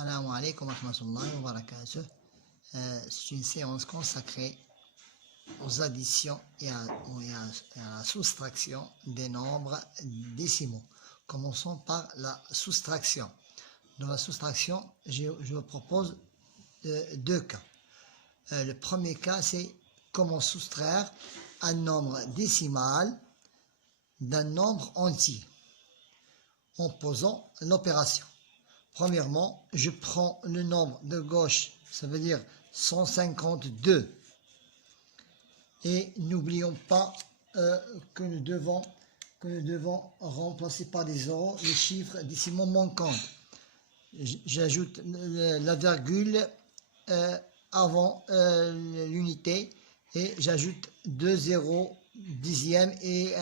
Assalamu alaikum wa rahmatullahi wa barakatuh. C'est une séance consacrée aux additions et à la soustraction des nombres décimaux. Commençons par la soustraction. Dans la soustraction, je vous propose deux cas. Le premier cas, c'est comment soustraire un nombre décimal d'un nombre entier en posant l'opération. Premièrement, je prends le nombre de gauche, ça veut dire 152. Et n'oublions pas que nous devons remplacer par des zéros les chiffres décimaux manquants. J'ajoute la virgule avant l'unité et j'ajoute 2 zéros dixièmes et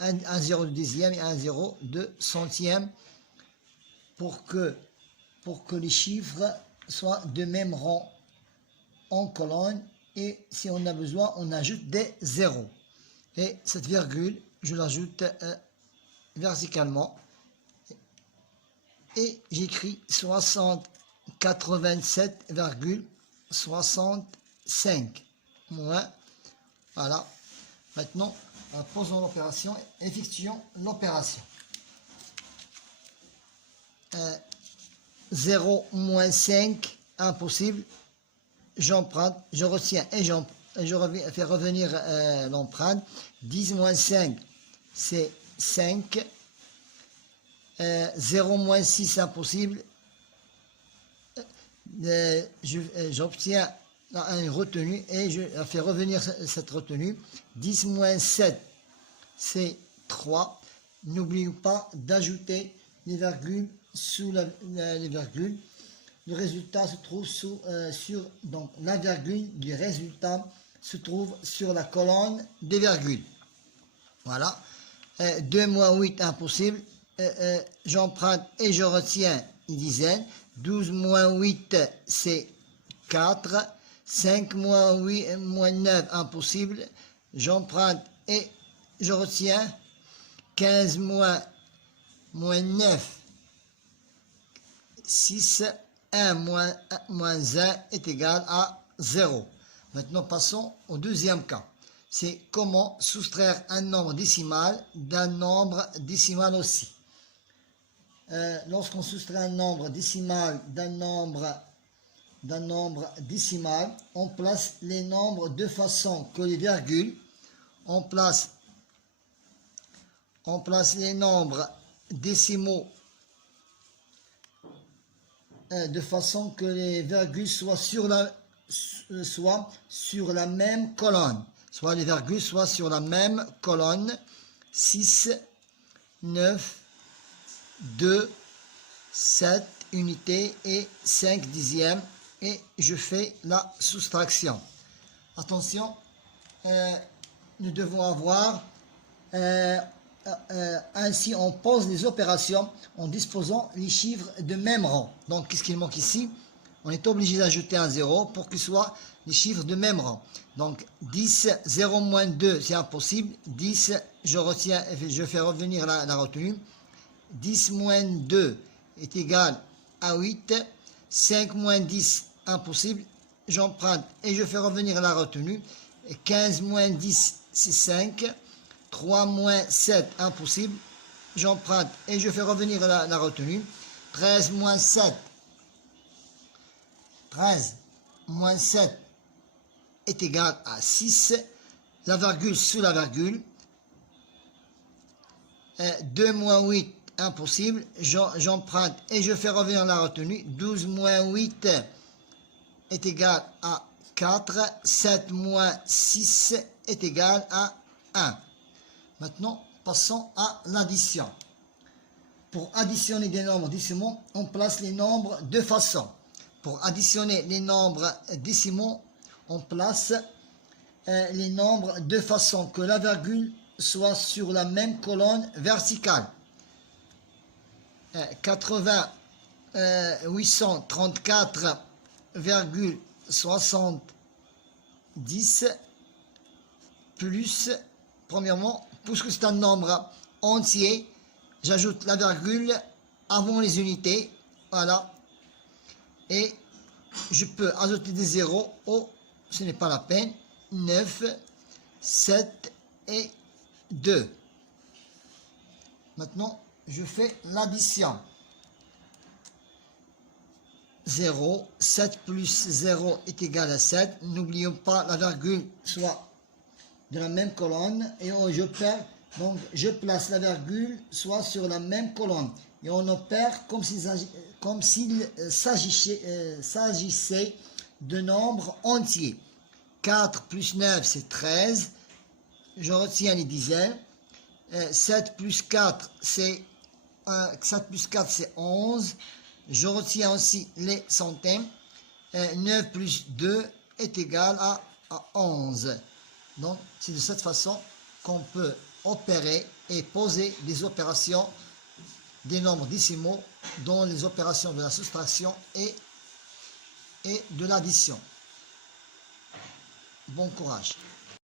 un zéro de dixième et un zéro de centième pour que les chiffres soient de même rang en colonne, et si on a besoin, on ajoute des zéros. Et cette virgule, je l'ajoute verticalement et j'écris 687,65 moins. Voilà. Maintenant, posons l'opération, effectuons l'opération. 0 moins 5, impossible. J'emprunte, je retiens et je fais revenir l'empreinte. 10 moins 5, c'est 5. 0 moins 6, impossible. J'obtiens une retenue et je fais revenir cette retenue. 10 moins 7, c'est 3. N'oublions pas d'ajouter les virgules sous les virgules. Le résultat se trouve donc la virgule du résultat se trouve sur la colonne des virgules. Voilà. 2 moins 8, impossible. J'emprunte et je retiens une dizaine. 12 moins 8, c'est 4. 5 moins 8, moins 9, impossible. J'emprunte et je retiens. 15 moins 9, 6. 1 moins 1 est égal à 0. Maintenant, passons au deuxième cas. C'est comment soustraire un nombre décimal d'un nombre décimal aussi. Lorsqu'on soustrait un nombre décimal d'un nombre décimal, on place les nombres de façon que les virgules, on place les nombres décimaux de façon que les virgules soient sur la même colonne. Soit les virgules soient sur la même colonne. 6, 9, 2, 7 unités et 5 dixièmes. Et je fais la soustraction. Attention, nous devons avoir... ainsi, on pose les opérations en disposant les chiffres de même rang. Donc, qu'est-ce qu'il manque ici? On est obligé d'ajouter un 0 pour qu'ils soient les chiffres de même rang. Donc, 10, 0 moins 2, c'est impossible. 10, je retiens, je fais revenir la retenue. 10 moins 2 est égal à 8. 5 moins 10, impossible. J'emprunte et je fais revenir la retenue. 15 moins 10, c'est 5. 3 moins 7, impossible. J'emprunte et je fais revenir la retenue. 13 moins 7. 13 moins 7 est égal à 6. La virgule sous la virgule. 2 moins 8, impossible. J'emprunte et je fais revenir la retenue. 12 moins 8 est égal à 4. 7 moins 6 est égal à 1. Maintenant, passons à l'addition. Pour additionner des nombres décimaux, on place les nombres de façon. Pour additionner les nombres décimaux, on place les nombres de façon que la virgule soit sur la même colonne verticale. 834,70 plus, premièrement, puisque c'est un nombre entier, j'ajoute la virgule avant les unités. Voilà. et je peux ajouter des zéros ou ce n'est pas la peine. 9, 7 et 2. Maintenant, je fais l'addition. 0, 7 plus 0 est égal à 7. N'oublions pas la virgule soit de la même colonne et je perds, donc je place la virgule soit sur la même colonne et on opère comme s'il s'agissait de nombres entiers. 4 plus 9 c'est 13, je retiens les dizaines. 7 plus 4 c'est 11, je retiens aussi les centièmes. 9 plus 2 est égal à 11. Donc c'est de cette façon qu'on peut opérer et poser des opérations des nombres décimaux dans les opérations de la soustraction et de l'addition. Bon courage.